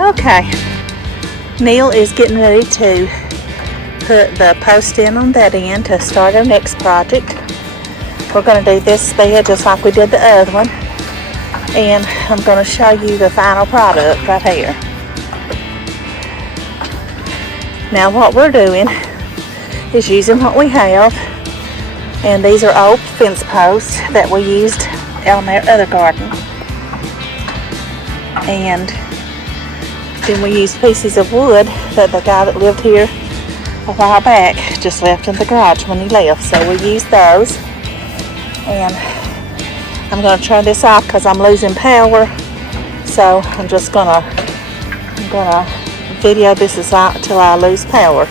Okay, Neil is getting ready to put the post in on that end to start our next project. We're going to do this bed just like we did the other one, and I'm going to show you the final product right here. Now what we're doing is using what we have, and these are old fence posts that we used on our other garden, and then we used pieces of wood that the guy that lived here a while back just left in the garage when he left, so we used those. And I'm going to turn this off because I'm losing power, so I'm gonna video this until I lose power.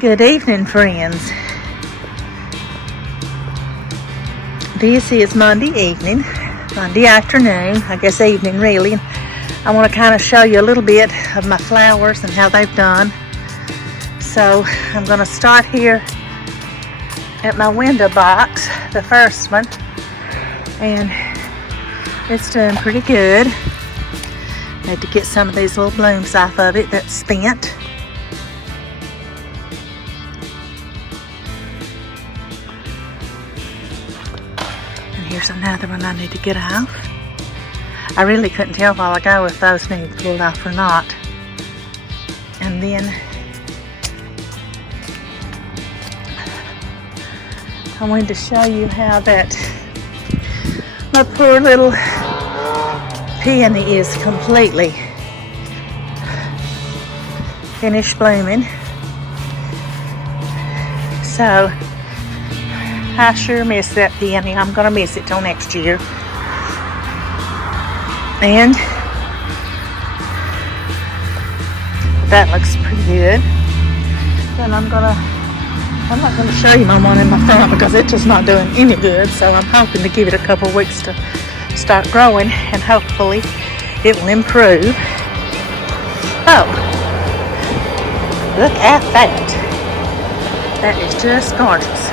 Good evening, friends. This is Monday evening, Monday afternoon, I guess evening really. I want to kind of show you a little bit of my flowers and how they've done. So I'm going to start here at my window box, the first one, and it's doing pretty good. Had to get some of these little blooms off of it that's spent. Here's another one I need to get off. I really couldn't tell a while ago if those needed pulled off or not. And then I wanted to show you how that my poor little peony is completely finished blooming. So I sure miss that peony. I'm going to miss it till next year. And that looks pretty good. Then I'm not going to show you my one in my front because it's just not doing any good. So I'm hoping to give it a couple of weeks to start growing, and hopefully it will improve. Oh, look at that. That is just gorgeous.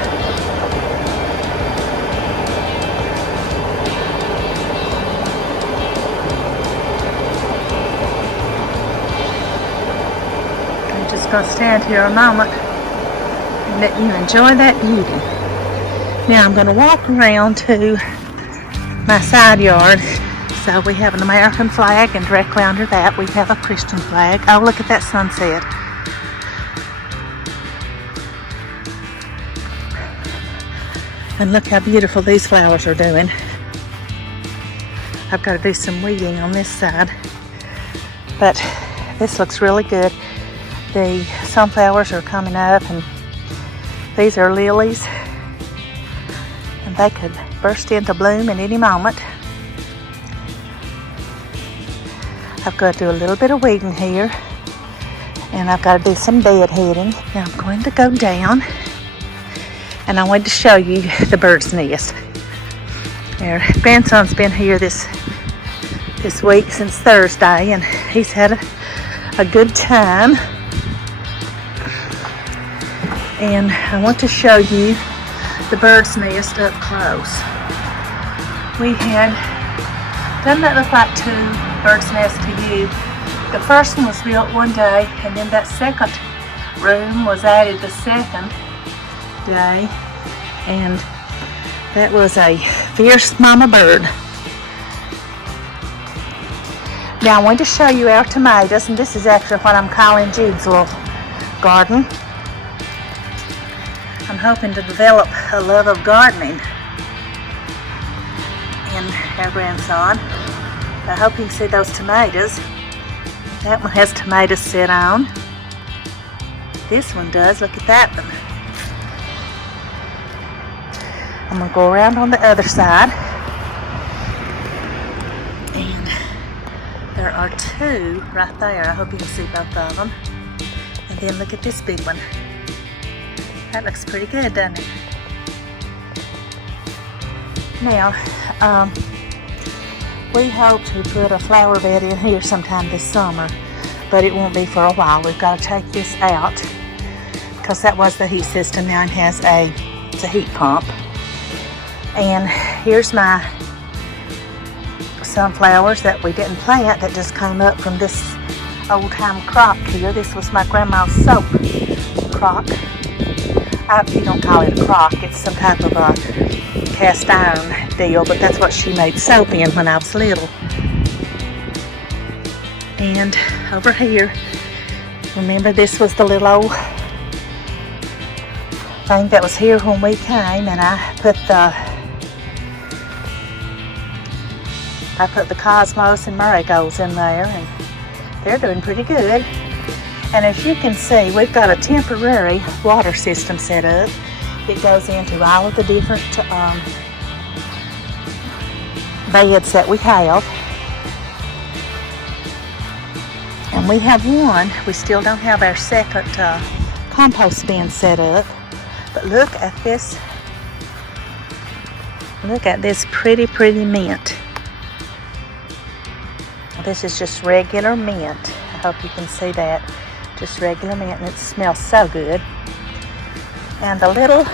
Going to stand here a moment and let you enjoy that beauty. Now I'm going to walk around to my side yard. So we have an American flag, and directly under that we have a Christian flag. Oh, look at that sunset. And look how beautiful these flowers are doing. I've got to do some weeding on this side, but this looks really good. The sunflowers are coming up, and these are lilies, and they could burst into bloom at any moment. I've got to do a little bit of weeding here, and I've got to do some deadheading. Now I'm going to go down, and I wanted to show you the bird's nest. Our grandson's been here this week since Thursday, and he's had a good time. And I want to show you the bird's nest up close. We had, doesn't that look like two bird's nests to you? The first one was built one day, and then that second room was added the second day, and that was a fierce mama bird. Now I wanted to show you our tomatoes, and this is actually what I'm calling Jigsaw Garden. I'm hoping to develop a love of gardening in our grandson. I hope you can see those tomatoes. That one has tomatoes set on. This one does. Look at that one. I'm going to go around on the other side. And there are two right there. I hope you can see both of them. And then look at this big one. That looks pretty good, doesn't it? Now, we hope to put a flower bed in here sometime this summer, but it won't be for a while. We've got to take this out because that was the heat system. Now it has it's a heat pump. And here's my sunflowers that we didn't plant that just came up from this old time crock here. This was my grandma's soap crock. You don't call it a crock, it's some type of a cast iron deal, but that's what she made soap in when I was little. And over here, remember this was the little old thing that was here when we came, and I put the Cosmos and Marigolds in there, and they're doing pretty good. And as you can see, we've got a temporary water system set up. It goes into all of the different beds that we have. And we have one. We still don't have our second compost bin set up. But look at this. Look at this pretty mint. This is just regular mint. I hope you can see that. Just regular mint, and it smells so good. And the little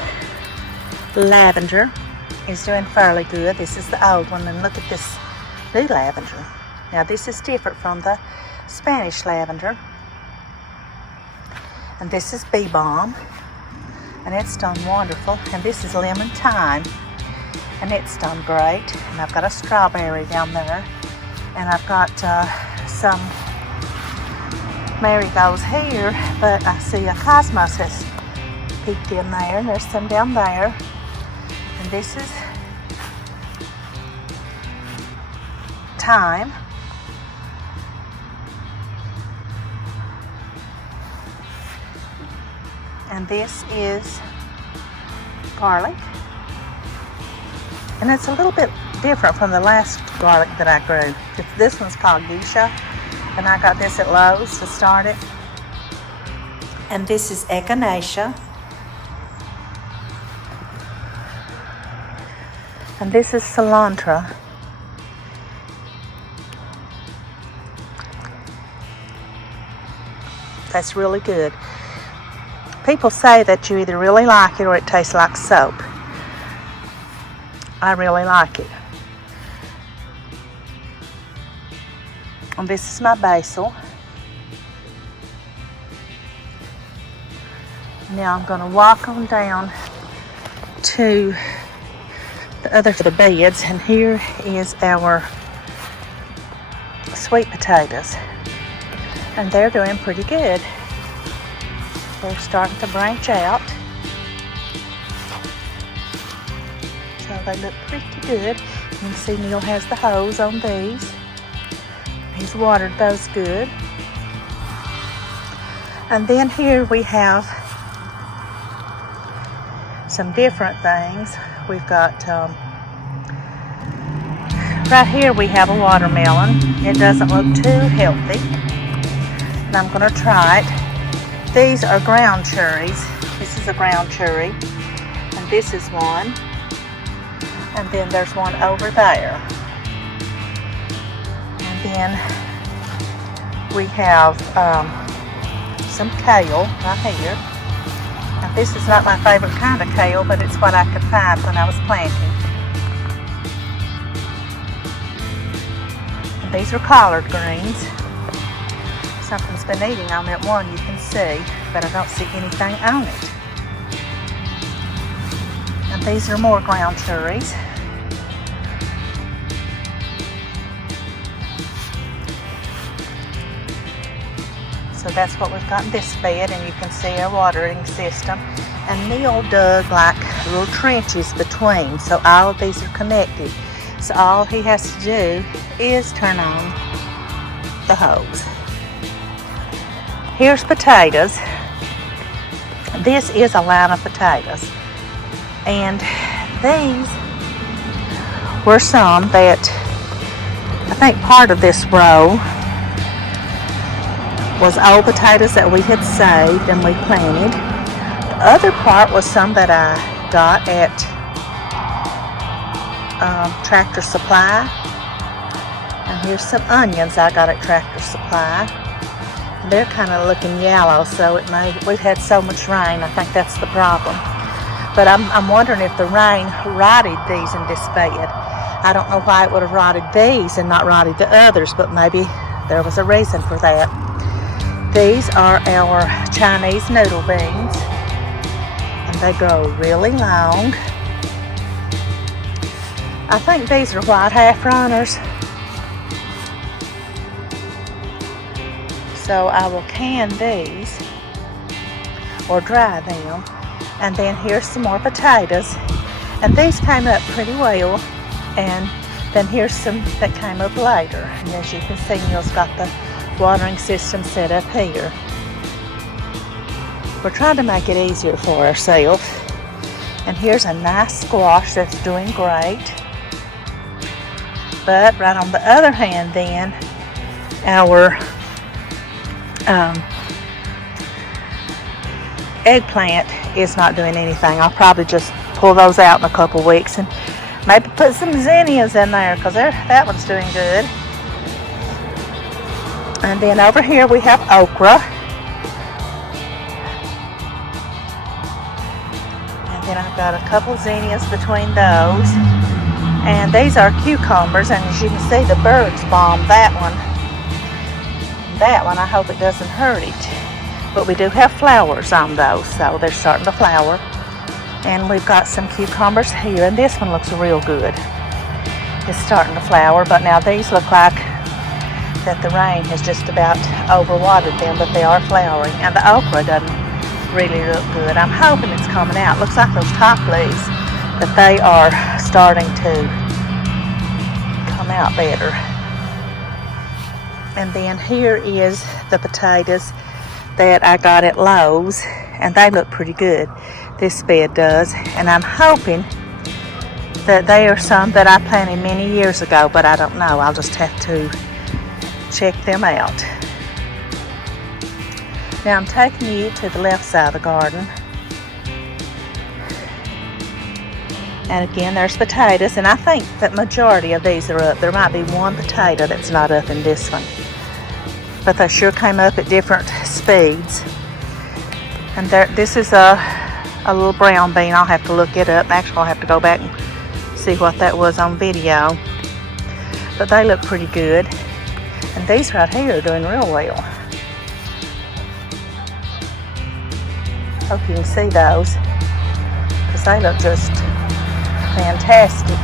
lavender is doing fairly good. This is the old one, and look at this new lavender. Now this is different from the Spanish lavender. And this is bee balm, and it's done wonderful. And this is lemon thyme, and it's done great. And I've got a strawberry down there, and I've got some marigolds here, but I see a Cosmos has peeked in there, and there's some down there. And this is thyme. And this is garlic. And it's a little bit different from the last garlic that I grew. This one's called Geisha, and I got this at Lowe's to start it. And this is echinacea. And this is cilantro. That's really good. People say that you either really like it or it tastes like soap. I really like it. And this is my basil. Now I'm going to walk on down to the beds, and here is our sweet potatoes, and they're doing pretty good. They're starting to branch out, so they look pretty good. You can see Neil has the hose on these. He's watered those good. And then here we have some different things. We've got right here we have a watermelon. It doesn't look too healthy, and I'm going to try it. These are ground cherries. This is a ground cherry, and this is one, and then there's one over there. And then we have some kale right here. Now this is not my favorite kind of kale, but it's what I could find when I was planting. And these are collard greens. Something's been eating on that one, you can see, but I don't see anything on it. And these are more ground cherries. So that's what we've got in this bed, and you can see our watering system. And Neil dug like little trenches between, so all of these are connected. So all he has to do is turn on the hose. Here's potatoes. This is a line of potatoes. And these were some that I think part of this row was old potatoes that we had saved and we planted. The other part was some that I got at Tractor Supply. And here's some onions I got at Tractor Supply. They're kind of looking yellow, so we've had so much rain. I think that's the problem. But I'm wondering if the rain rotted these in this bed. I don't know why it would have rotted these and not rotted the others, but maybe there was a reason for that. These are our Chinese noodle beans, and they grow really long. I think these are white half runners. So I will can these or dry them. And then here's some more potatoes. And these came up pretty well. And then here's some that came up later. And as you can see, Neil's got the watering system set up here. We're trying to make it easier for ourselves. And here's a nice squash that's doing great. But right on the other hand then, our eggplant is not doing anything. I'll probably just pull those out in a couple weeks and maybe put some zinnias in there because that one's doing good. And then over here we have okra. And then I've got a couple zinnias between those. And these are cucumbers, and as you can see, the birds bombed that one. That one, I hope it doesn't hurt it. But we do have flowers on those, so they're starting to flower. And we've got some cucumbers here, and this one looks real good. It's starting to flower, but now these look like that the rain has just about overwatered them, but they are flowering. And the okra doesn't really look good. I'm hoping it's coming out. Looks like those top leaves, that they are starting to come out better. And then here is the potatoes that I got at Lowe's, and they look pretty good. This bed does, and I'm hoping that they are some that I planted many years ago, but I don't know. I'll just have to check them out. Now I'm taking you to the left side of the garden. And again, there's potatoes, and I think that majority of these are up. There might be one potato that's not up in this one. But they sure came up at different speeds. And this is a little brown bean. I'll have to look it up. Actually, I'll have to go back and see what that was on video. But they look pretty good. And these right here are doing real well. Hope you can see those, because they look just fantastic.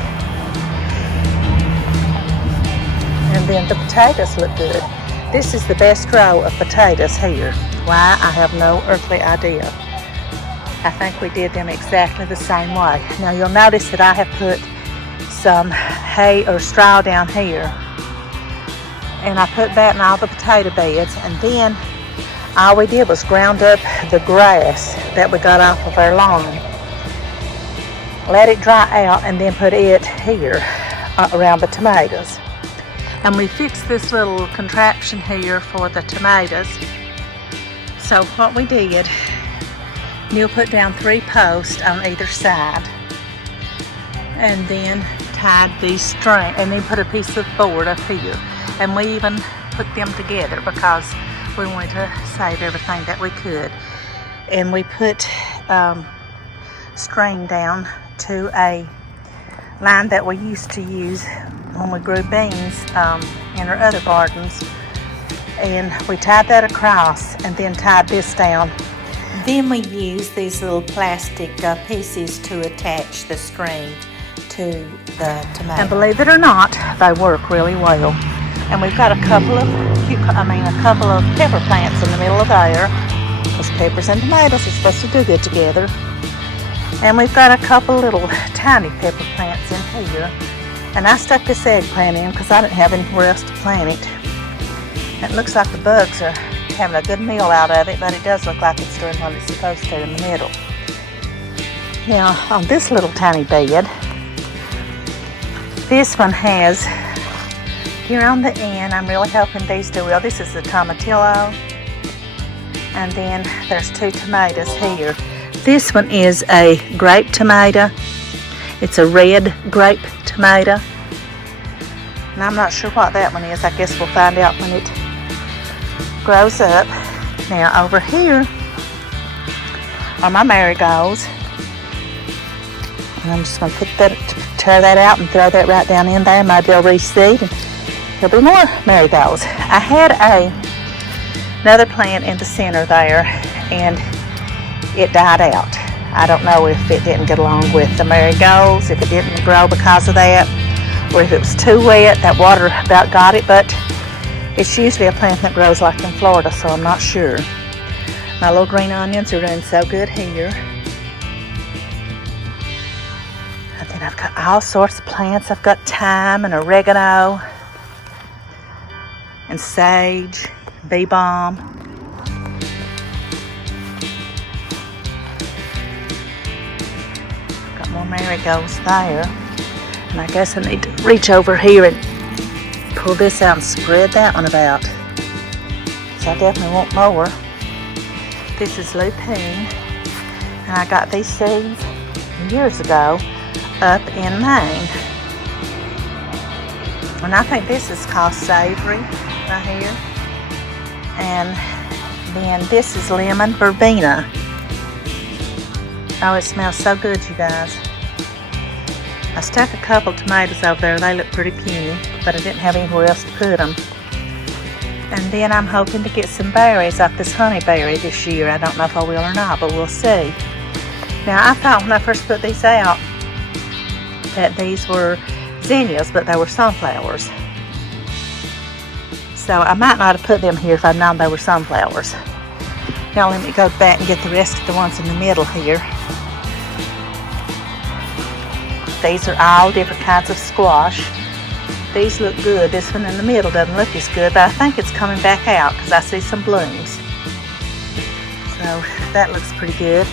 And then the potatoes look good. This is the best row of potatoes here. Why? I have no earthly idea. I think we did them exactly the same way. Now you'll notice that I have put some hay or straw down here, and I put that in all the potato beds, and then all we did was ground up the grass that we got off of our lawn, let it dry out, and then put it here around the tomatoes. And we fixed this little contraption here for the tomatoes. So what we did, Neil put down 3 posts on either side, and then tied these string, and then put a piece of board up here. And we even put them together because we wanted to save everything that we could. And we put string down to a line that we used to use when we grew beans in our other gardens. And we tied that across and then tied this down. Then we used these little plastic pieces to attach the string to the tomato. And believe it or not, they work really well. And we've got a couple of pepper plants in the middle of there, because peppers and tomatoes are supposed to do good together. And we've got a couple little tiny pepper plants in here. And I stuck this eggplant in because I didn't have anywhere else to plant it. It looks like the bugs are having a good meal out of it, but it does look like it's doing what it's supposed to in the middle. Now, on this little tiny bed, this one has, here on the end, I'm really hoping these do well. This is the tomatillo, and then there's 2 tomatoes here. This one is a grape tomato. It's a red grape tomato. And I'm not sure what that one is. I guess we'll find out when it grows up. Now over here are my marigolds. And I'm just going to tear that out and throw that right down in there. Maybe they'll reseed and there'll be more marigolds. I had another plant in the center there, and it died out. I don't know if it didn't get along with the marigolds, if it didn't grow because of that, or if it was too wet, that water about got it, but it's usually a plant that grows like in Florida, so I'm not sure. My little green onions are doing so good here. And then I've got all sorts of plants. I've got thyme and oregano and sage, bee balm. Got more marigolds there. And I guess I need to reach over here and pull this out and spread that one about. So I definitely want more. This is lupine. And I got these seeds years ago up in Maine. And I think this is called savory right here. And then this is lemon verbena. Oh, it smells so good, you guys. I stuck a couple tomatoes over there. They look pretty puny, but I didn't have anywhere else to put them. And then I'm hoping to get some berries off this honeyberry this year. I don't know if I will or not, but we'll see. Now, I thought when I first put these out that these were zinnias, but they were sunflowers. So I might not have put them here if I'd known they were sunflowers. Now let me go back and get the rest of the ones in the middle here. These are all different kinds of squash. These look good. This one in the middle doesn't look as good, but I think it's coming back out because I see some blooms. So that looks pretty good.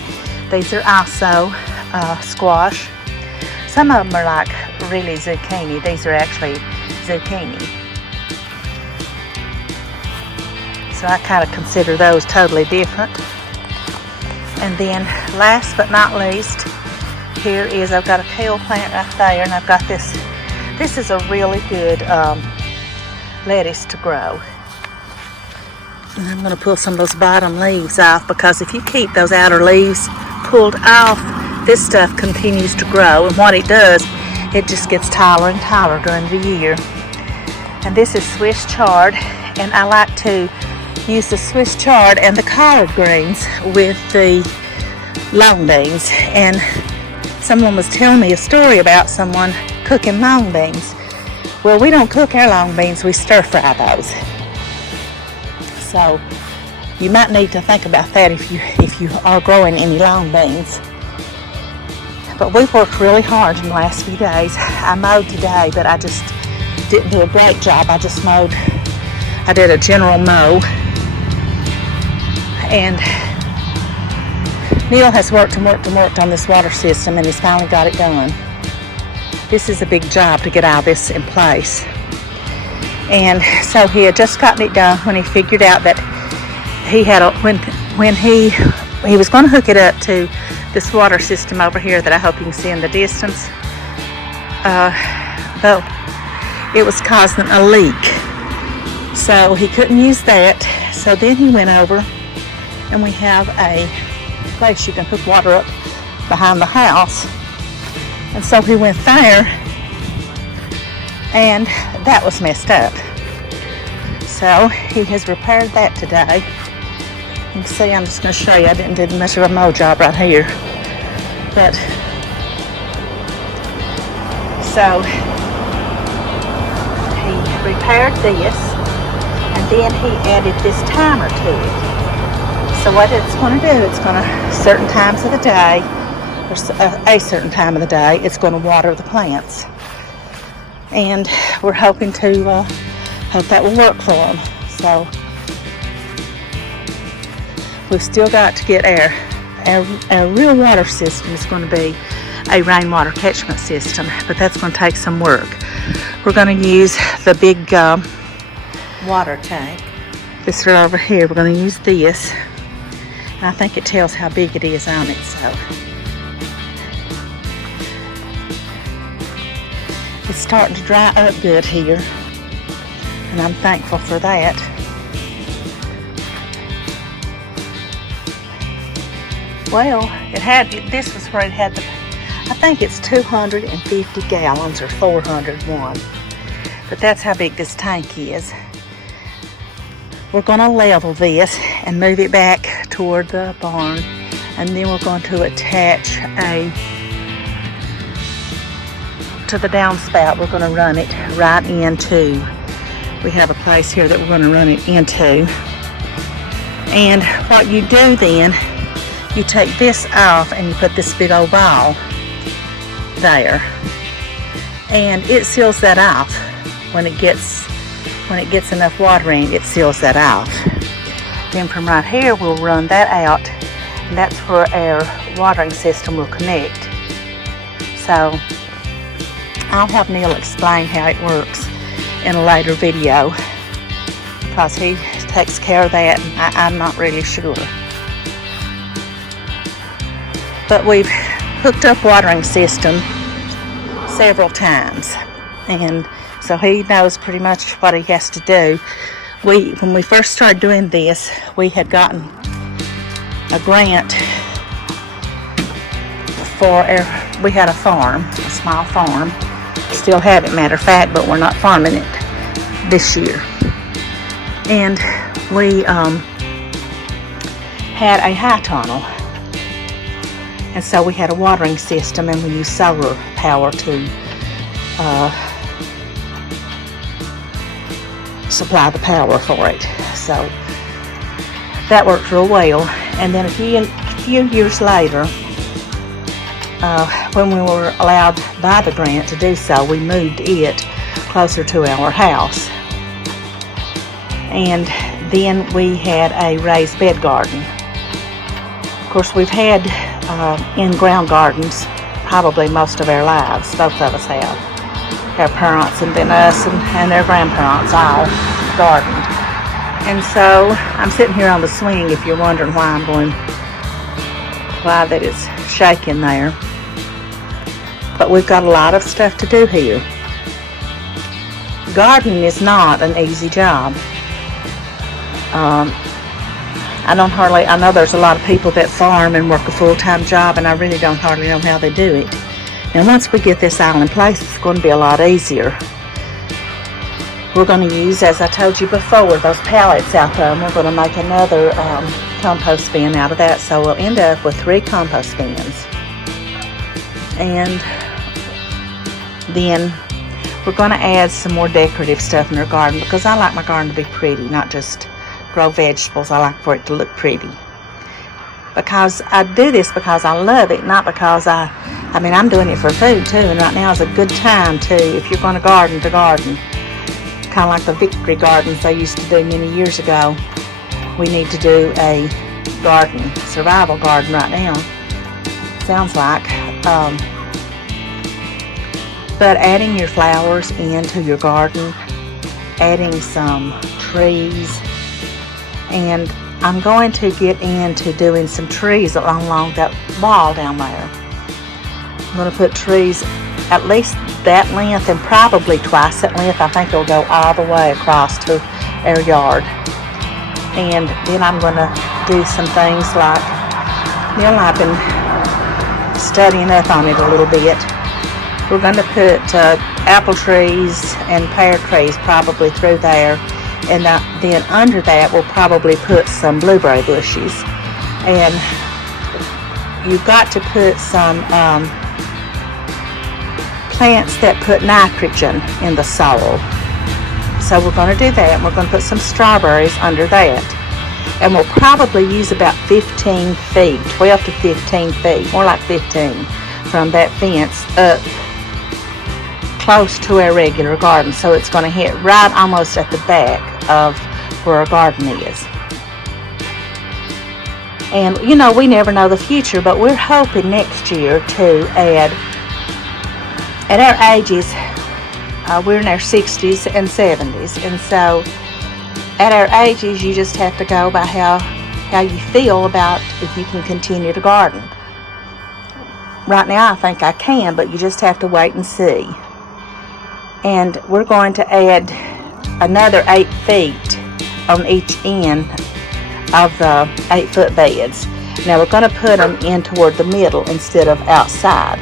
These are also squash. Some of them are like really zucchini. These are actually zucchini. So I kind of consider those totally different. And then last but not least, here is, I've got a kale plant right there, and I've got this. This is a really good lettuce to grow. And I'm going to pull some of those bottom leaves off, because if you keep those outer leaves pulled off, this stuff continues to grow, and what it does, it just gets taller and taller during the year. And this is Swiss chard, and I like to use the Swiss chard and the collard greens with the long beans. And someone was telling me a story about someone cooking long beans. Well, we don't cook our long beans, we stir fry those. So you might need to think about that if you are growing any long beans. But we've worked really hard in the last few days. I mowed today, but I just didn't do a great job. I just mowed. I did a general mow. And Neil has worked on this water system, and he's finally got it done. This is a big job to get all this in place. And so he had just gotten it done when he figured out that he had when he was going to hook it up to this water system over here that I hope you can see in the distance. Though it was causing a leak, so he couldn't use that. So then he went over, and we have a place you can hook water up behind the house. And so he went there, and that was messed up. So he has repaired that today. You can see, I'm just going to show you, I didn't do much of a mow job right here. But, so he repaired this, and then he added this timer to it. So what it's going to do, it's going to, certain times of the day, or a certain time of the day, it's going to water the plants. And we're hoping to, hope that will work for them. So we've still got to get our real water system is going to be a rainwater catchment system, but that's going to take some work. We're going to use the big water tank. This right over here, we're going to use this. And I think it tells how big it is on it. So it's starting to dry up good here, and I'm thankful for that. Well, this was where it had the, I think it's 250 gallons or 401. But that's how big this tank is. We're going to level this and move it back toward the barn. And then we're going to attach to the downspout. We're going to run it right into, we have a place here that we're going to run it into. And what you do then, you take this off and you put this big old ball there, and it seals that off. When it gets enough water in, it seals that off. Then from right here we'll run that out, and that's where our watering system will connect. So I'll have Neil explain how it works in a later video, because he takes care of that, and I'm not really sure. But we've hooked up watering system several times, and so he knows pretty much what he has to do. When we first started doing this, we had gotten a grant we had a farm, a small farm. Still have it, matter of fact, but we're not farming it this year. And we had a high tunnel. And so we had a watering system, and we used solar power to supply the power for it. So that worked real well. And then a few years later, when we were allowed by the grant to do so, we moved it closer to our house. And then we had a raised bed garden. Of course, we've had in-ground gardens probably most of our lives. Both of us have. Our parents and then us and their grandparents all gardened. And so I'm sitting here on the swing, if you're wondering why that is shaking there. But we've got a lot of stuff to do here. Gardening is not an easy job. I know there's a lot of people that farm and work a full-time job, and I really don't hardly know how they do it. And once we get this all in place, it's going to be a lot easier. We're going to use, as I told you before, those pallets out there, and we're going to make another compost bin out of that, so we'll end up with 3 compost bins. And then we're going to add some more decorative stuff in our garden, because I like my garden to be pretty, not just grow vegetables. I like for it to look pretty. Because I do this because I love it, not because I'm doing it for food too, and right now is a good time too, if you're going to garden, kind of like the victory gardens they used to do many years ago. We need to do a garden, survival garden right now, sounds like. But adding your flowers into your garden, adding some trees, and I'm going to get into doing some trees along that wall down there. I'm going to put trees at least that length and probably twice that length. I think it'll go all the way across to our yard. And then I'm going to do some things like, I've been studying up on it a little bit. We're going to put apple trees and pear trees probably through there. And then under that we'll probably put some blueberry bushes. And you've got to put some plants that put nitrogen in the soil. So we're going to do that, and we're going to put some strawberries under that. And we'll probably use about 15 feet, 12 to 15 feet, more like 15, from that fence up close to our regular garden. So it's going to hit right almost at the back of where our garden is. And, you know, we never know the future, but we're hoping next year to add, at our ages, we're in our 60s and 70s, and so at our ages, you just have to go by how you feel about if you can continue to garden. Right now, I think I can, but you just have to wait and see. And we're going to add another 8 feet on each end of the 8-foot beds. Now we're going to put them in toward the middle instead of outside.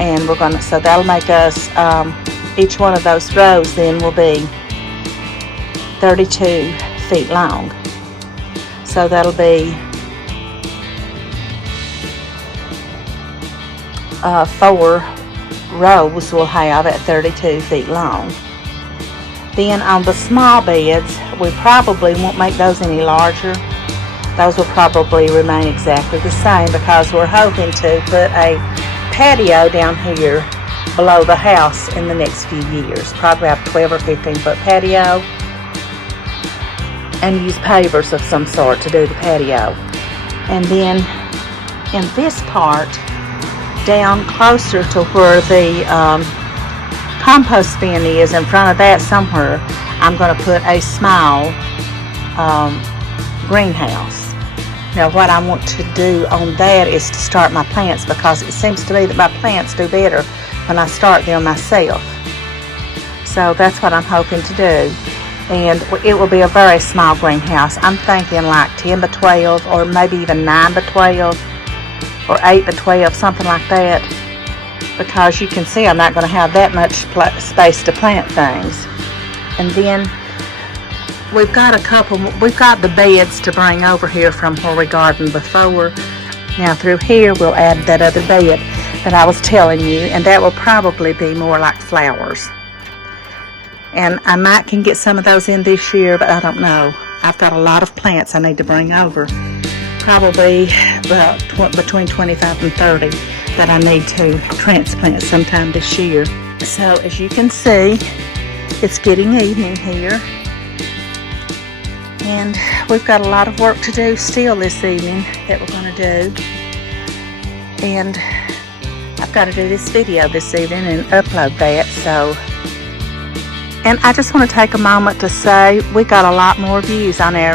And we're going to, so that'll make us, each one of those rows then will be 32 feet long. So that'll be 4 rows we'll have at 32 feet long. Then on the small beds, we probably won't make those any larger. Those will probably remain exactly the same because we're hoping to put a patio down here below the house in the next few years. Probably have 12 or 15 foot patio, and use pavers of some sort to do the patio. And then in this part, down closer to where the compost bin is, in front of that somewhere, I'm going to put a small greenhouse. Now what I want to do on that is to start my plants, because it seems to me that my plants do better when I start them myself. So that's what I'm hoping to do. And it will be a very small greenhouse. I'm thinking like 10 by 12, or maybe even 9 by 12, or 8 by 12, something like that. Because you can see I'm not going to have that much space to plant things. And then we've got the beds to bring over here from where we gardened before. Now through here we'll add that other bed that I was telling you, and that will probably be more like flowers. And I might can get some of those in this year, but I don't know. I've got a lot of plants I need to bring over. Probably about between 25 and 30 that I need to transplant sometime this year. So as you can see, it's getting evening here. And we've got a lot of work to do still this evening that we're going to do. And I've got to do this video this evening and upload that, so. And I just want to take a moment to say we got a lot more views on our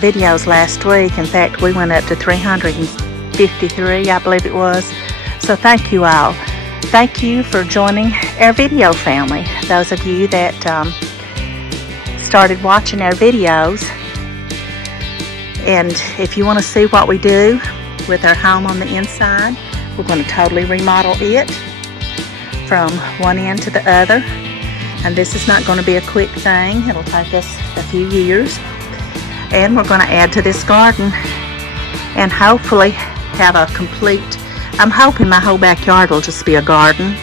videos last week. In fact, we went up to 353, I believe it was. So thank you all. Thank you for joining our video family. Those of you that started watching our videos. And if you want to see what we do with our home on the inside, we're going to totally remodel it from one end to the other, and this is not going to be a quick thing. It'll take us a few years, and we're going to add to this garden and hopefully have a complete, I'm hoping my whole backyard will just be a garden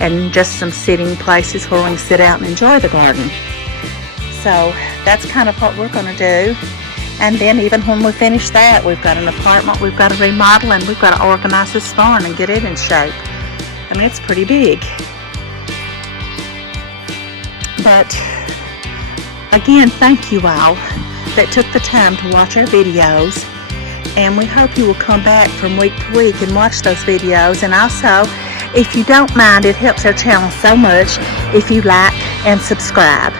and just some sitting places where we can sit out and enjoy the garden. So that's kind of what we're going to do. And then even when we finish that, we've got an apartment we've got to remodel, and we've got to organize this barn and get it in shape. I mean, it's pretty big. But again, thank you all that took the time to watch our videos, and we hope you will come back from week to week and watch those videos. And also, if you don't mind, it helps our channel so much if you like and subscribe.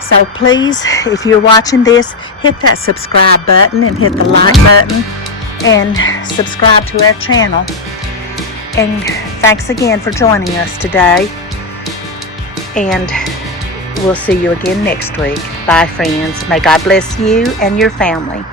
So please, if you're watching this, hit that subscribe button and hit the like button and subscribe to our channel. And thanks again for joining us today, and we'll see you again next week. Bye, friends. May God bless you and your family.